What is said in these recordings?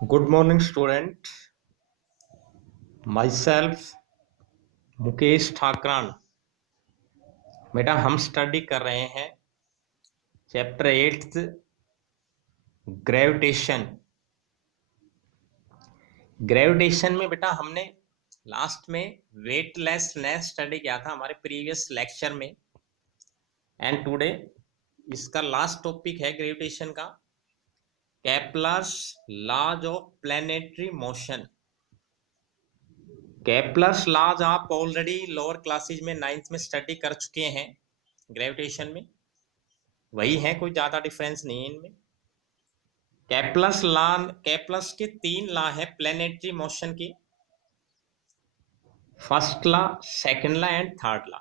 Good morning, student. Myself, Mukesh Thakran. बेटा हम study कर रहे हैं चैप्टर 8 ग्रेविटेशन। ग्रेविटेशन में बेटा हमने लास्ट में वेटलेसनेस स्टडी किया था हमारे प्रीवियस लेक्चर में, एंड टुडे इसका लास्ट टॉपिक है ग्रेविटेशन का Kepler's laws of planetary motion. Kepler's laws आप ऑलरेडी लोअर क्लासेज में 9th में स्टडी कर चुके हैं। ग्रेविटेशन में वही है, कोई ज्यादा डिफरेंस नहीं है इनमें। केप्लर्स के 3 लॉ है प्लैनेटरी मोशन की, first law, second law and third law.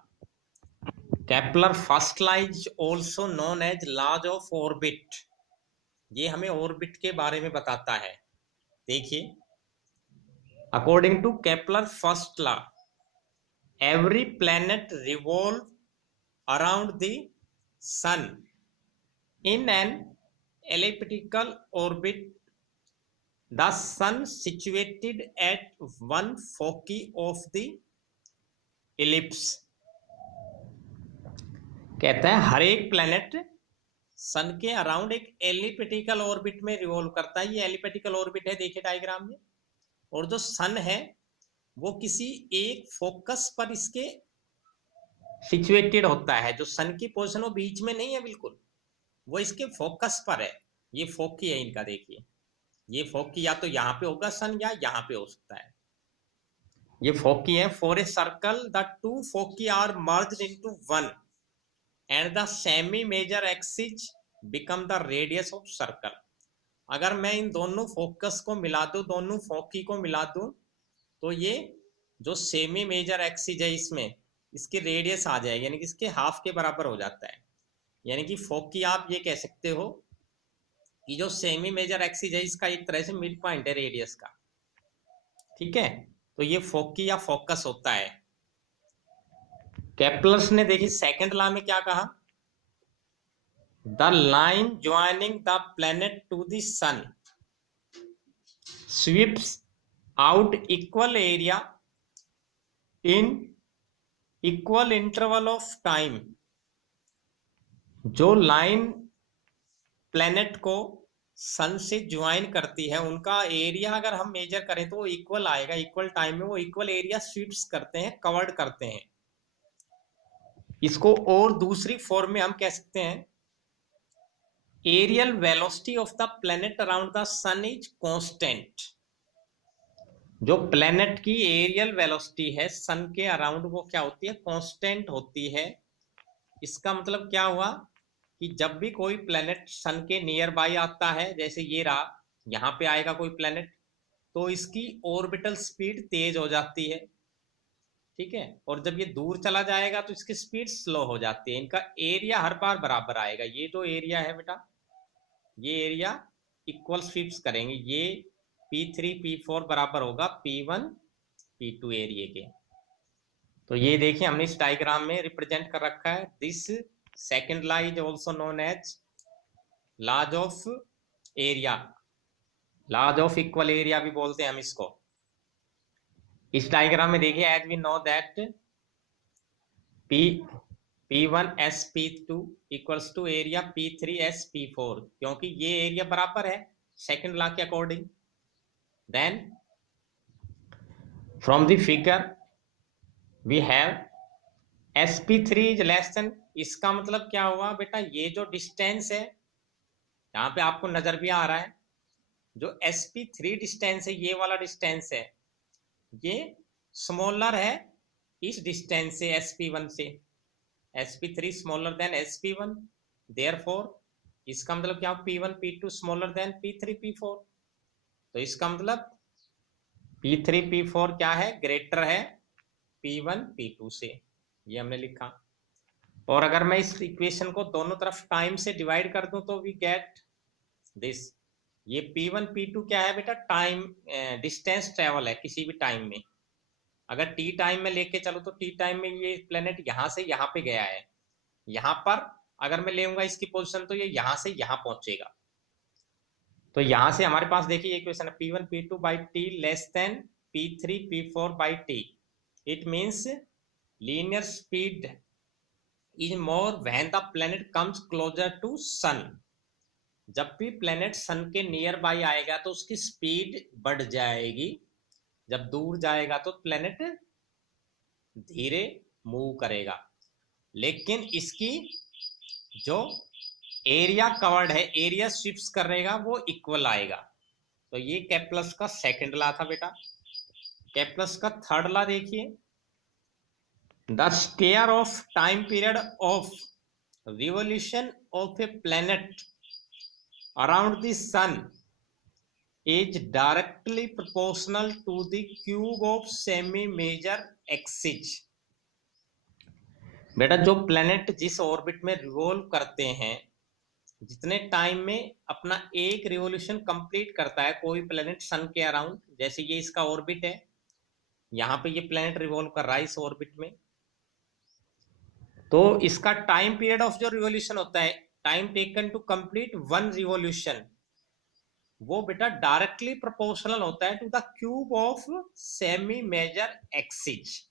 Kepler first law is also known as laws of orbit. ये हमें ऑर्बिट के बारे में बताता है। देखिए, according to Kepler first law, every planet revolve around the sun in an elliptical orbit, the sun situated at one foci of the ellipse। कहता है हर एक प्लेनेट सन के अराउंड एक एलिप्टिकल ऑर्बिट में रिवॉल्व करता है। ये एलिप्टिकल ऑर्बिट है, देखिए डायग्राम में। और जो सन है वो किसी एक फोकस पर इसके सिचुएटेड होता है। जो सन की पोजीशन वो बीच में नहीं है बिल्कुल, वो इसके फोकस पर है। ये फोकी है इनका, देखिए ये फोकी या तो यहां पे होगा सन या यहां पे हो सकता है। ये फोकी है। For a circle the two foci are merged into one and the semi major axis become the radius of circle. अगर मैं इन दोनों फोकस को मिला दूं, दोनों फोकी को मिला दूं, तो ये जो सेमी मेजर एक्सिस है इसमें इसकी रेडियस आ जाएगी, यानी कि इसके हाफ के बराबर हो जाता है। यानी कि फोकी आप ये कह सकते हो कि जो सेमी मेजर एक्सिस है इसका एक तरह से मिड पॉइंट है रेडियस का। ठीक है, तो ये फोकी या फोकस होता है। केप्लर्स ने देखिए सेकंड लॉ में क्या कहा, the line joining the planet to the sun sweeps out equal area in equal interval of time. जो लाइन प्लेनेट को सन से ज्वाइन करती है उनका एरिया अगर हम मेजर करें तो वो इक्वल आएगा। इक्वल टाइम में वो इक्वल एरिया स्वीप्स करते हैं, कवर्ड करते हैं। इसको और दूसरी फॉर्म में हम कह सकते हैं areal velocity of the planet around the sun is constant. जो प्लेनेट की एरियल वेलोसिटी है सन के अराउंड वो क्या होती है, कांस्टेंट होती है। इसका मतलब क्या हुआ कि जब भी कोई प्लेनेट सन के नियर बाई आता है, जैसे ये रहा, यहां पे आएगा कोई प्लेनेट, तो इसकी ऑर्बिटल स्पीड तेज हो जाती है। ठीक है, और जब ये दूर चला जाएगा तो इसकी स्पीड स्लो हो जाती है। इनका एरिया हर बार बराबर आएगा। ये जो एरिया है बेटा, ये एरिया इक्वल स्वीप्स करेंगे। ये P3 P4 बराबर होगा P1 P2 एरिया के। तो ये देखिए हमने इस डायग्राम में रिप्रेजेंट कर रखा है। This second law is also known as laws of area, laws of equal area भी बोलते हैं हम इसको। इस डायग्राम में देखिए, as we know that P P1 S P2 equals to area P3 S P4, क्योंकि ये एरिया बराबर है सेकंड लॉ के according. Then from the figure we have sp3 is less than. इसका मतलब क्या हुआ बेटा, ये जो डिस्टेंस है यहाँ पे आपको नजर भी आ रहा है, जो sp3 डिस्टेंस है, ये वाला डिस्टेंस है, ये स्मॉलर है इस डिस्टेंस से sp1 से। sp3 smaller than sp1, therefore इसका मतलब क्या, p1 p2 smaller than p3 p4। तो इसका मतलब p3 p4 क्या है, ग्रेटर है p1 p2 से। ये हमने लिखा। और अगर मैं इस इक्वेशन को दोनों तरफ टाइम से डिवाइड कर दूं तो वी गेट दिस। ये P1 P2 क्या है बेटा, टाइम डिस्टेंस ट्रेवल है किसी भी टाइम में। अगर टी टाइम में लेके चलो तो टी टाइम में ये प्लेनेट यहां से यहां पे गया है, यहां पर अगर मैं लेऊंगा इसकी पोजीशन तो ये यहां से यहां पहुंचेगा। तो यहां से हमारे पास देखिए इक्वेशन है P1 P2 by T less than P3 P4 by T. It means linear speed is more when the planet comes closer to sun. जब भी प्लेनेट सन के नियर बाई आएगा तो उसकी स्पीड बढ़ जाएगी, जब दूर जाएगा तो प्लेनेट धीरे मूव करेगा। लेकिन इसकी जो एरिया कवर्ड है, एरिया शिफ्ट करेगा, वो इक्वल आएगा। तो ये केप्लस का सेकंड लॉ था बेटा। केप्लस का थर्ड लॉ देखिए, the square of time period of revolution of a planet around the sun is directly proportional to the cube of semi-major axis. बेटा जो प्लेनेट जिस ऑर्बिट में रिवॉल्व करते हैं, जितने टाइम में अपना एक रिवॉल्यूशन कंप्लीट करता है कोई प्लेनेट सन के अराउंड, जैसे ये इसका ऑर्बिट है, यहाँ पे ये प्लेनेट रिवॉल्व कर रहा है इस ऑर्बिट में, तो इसका टाइम पीरियड ऑफ जो रिवॉल्यूशन होता है, time taken to complete one revolution, वो बेटा डायरेक्टली प्रोपोर्शनल होता है to the cube of semi major axis.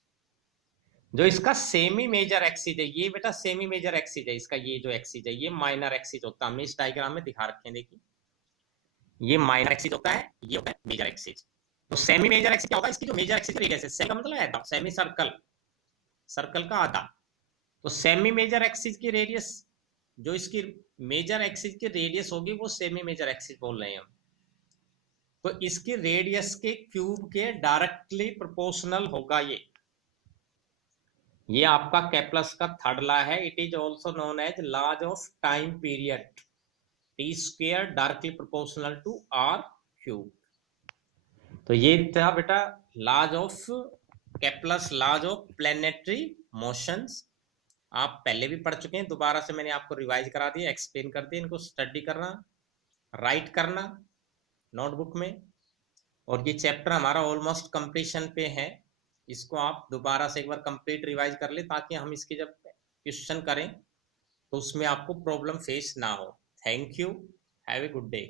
जो इसका सेमी मेजर एक्सिस है, ये बेटा सेमी मेजर एक्सिस है, इसका ये जो एक्सिस है ये माइनर एक्सिस होता है, हमने इस डायग्राम में दिखा रखे हैं, देखिए ये माइनर एक्सिस होता है, ये होता है मेजर एक्सिस। तो सेमी मेजर एक्सिस क्या होता है, इसकी जो मेजर एक्सिस रेडियस है, सेमी का मतलब आधा, सेमी सर्कल, सर्कल का आधा। तो सेमी मेजर एक्सिस की रेडियस, जो इसकी मेजर एक्सिस की रेडियस होगी वो सेमी मेजर एक्सिस बोल रहे हैं हम। तो इसकी रेडियस के क्यूब के डायरेक्टली प्रोपोर्शनल होगा ये आपका केप्लस का थर्ड लॉ है। It is also known as laws of time period, T square directly proportional to R cube. तो ये था बेटा laws of Kepler's, laws of planetary motions. आप पहले भी पढ़ चुके हैं, दोबारा से मैंने आपको रिवाइज करा दिया, एक्सप्लेन कर दिया। इनको स्टडी करना, राइट करना नोटबुक में। और ये चैप्टर हमारा ऑलमोस्ट कंप्लीशन पे है, इसको आप दोबारा से एक बार कंप्लीट रिवाइज कर ले, ताकि हम इसके जब क्वेश्चन करें तो उसमें आपको प्रॉब्लम फेस ना हो। Thank you, have a good day.